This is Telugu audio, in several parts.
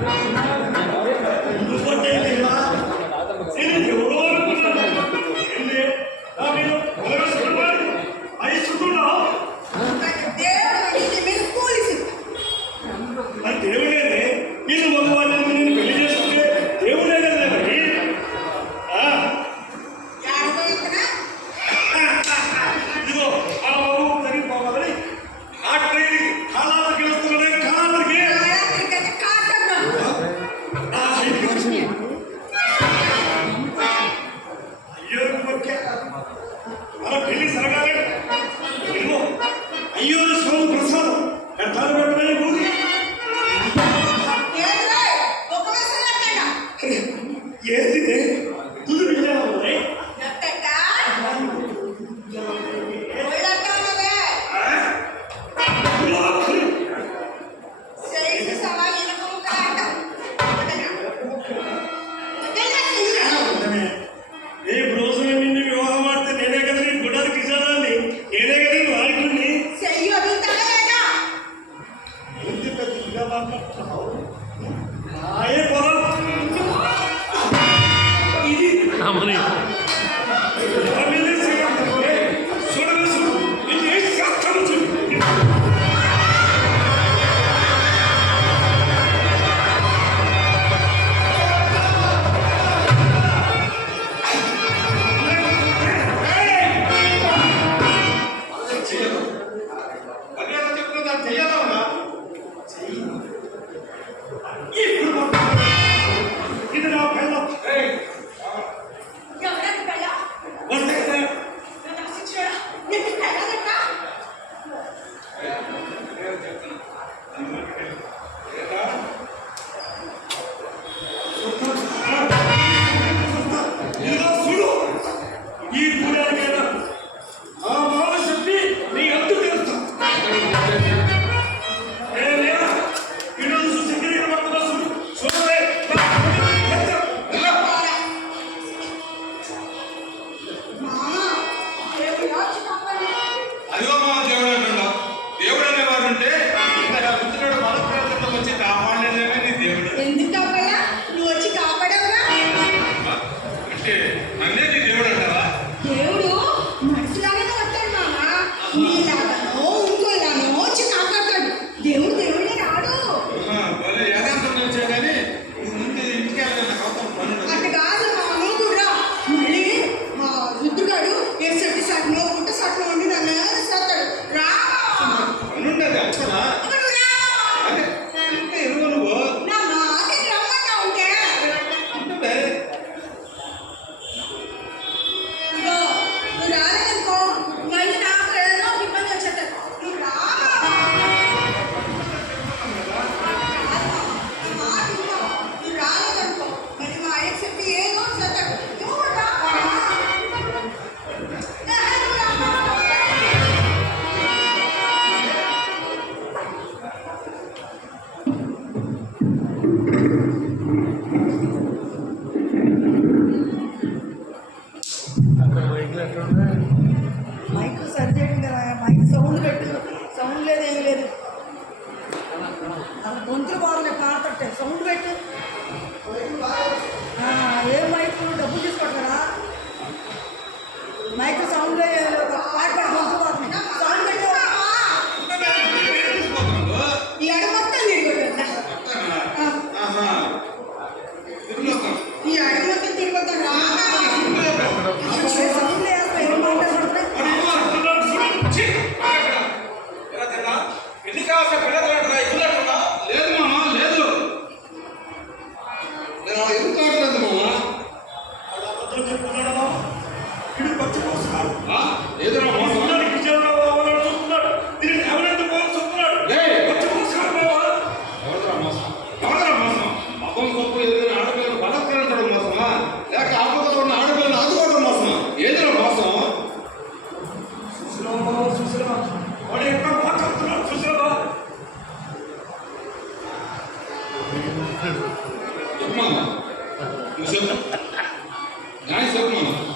Música Él ಹೈದರಾಬಾದ್ ಹೌದು ನಾಯಕ మైక్ సరి చేయడం కదా మైక్ సౌండ్ పెట్టు. సౌండ్ లేదు ఏమీ లేదు. అది గొంతులు బాగున్నాయి పాడతట్టే సౌండ్ పెట్టు. ఏ మైక్ డబ్బు తీసుకుంటారా మైక్ సౌండ్ లేదు. sobre isso.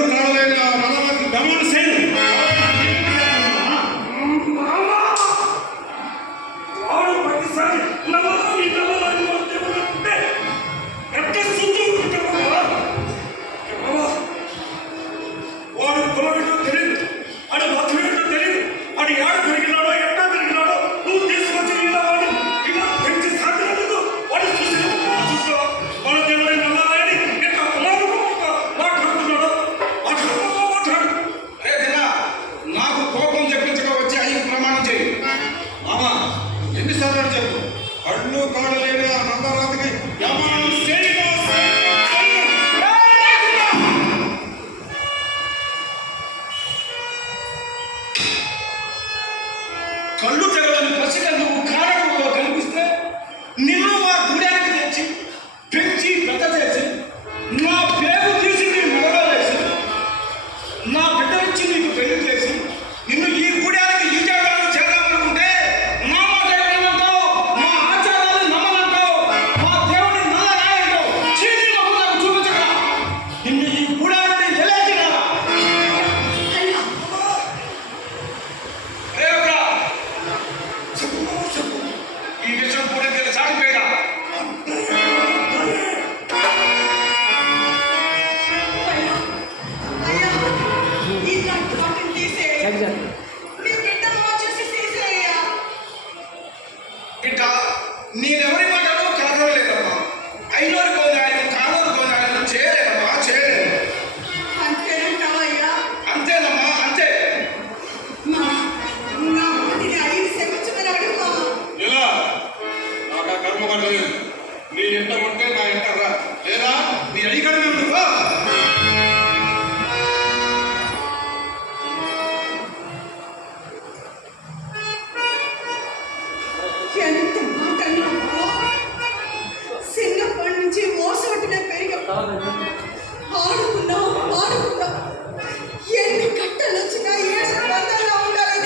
కళ్ళు కాళ్ళైన ఆ